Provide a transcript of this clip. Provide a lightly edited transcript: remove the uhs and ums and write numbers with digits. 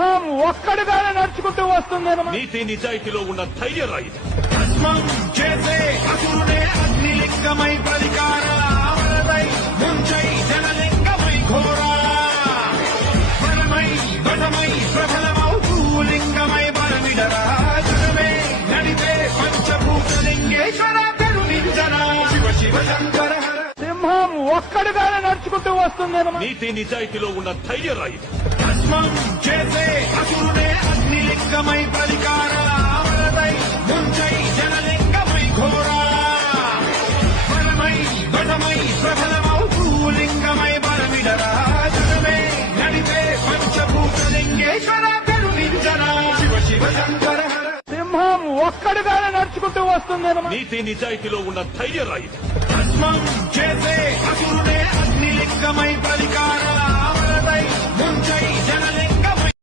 సింహం ఒక్కడిగానే నడుచుకుంటూ వస్తుంది. నీతి నిజాయితీలో ఉన్న ధైర్య రాయి. భస్మం చేసే అసురుడే అగ్నిలింగమై ప్రతికార అమరదై ముంచై జనలింగమై ఘోరా బలమై బలమై ప్రబలమౌ భూలింగమై బలమిడరా జనమే నడిపే పంచభూతలింగేశ్వర కరుణించరా శివ శివ శంకర హర. సింహం ఒక్కడిగానే నడుచుకుంటూ వస్తుంది. నీతి నిజాయితీలో ఉన్న ధైర్య రాయి. భస్మం చేసే అసురుడే అగ్నిలింగమై ప్రతికార అమరదై ముంచై జనలింగమై ఘోరా బలమై బలమై ప్రబలమౌ భూలింగమై బలమిడరా జనమే నడిపే పంచభూతలింగేశ్వర కరుణించరా శివ శివ శంకర హర. సింహం ఒక్కడిగానే నడుచుకుంటూ వస్తుంది. నీతి నిజాయితీలో ఉన్న ధైర్య రాయి. భస్మం చేసే అసురుడే అగ్నిలింగమై ప్రతికార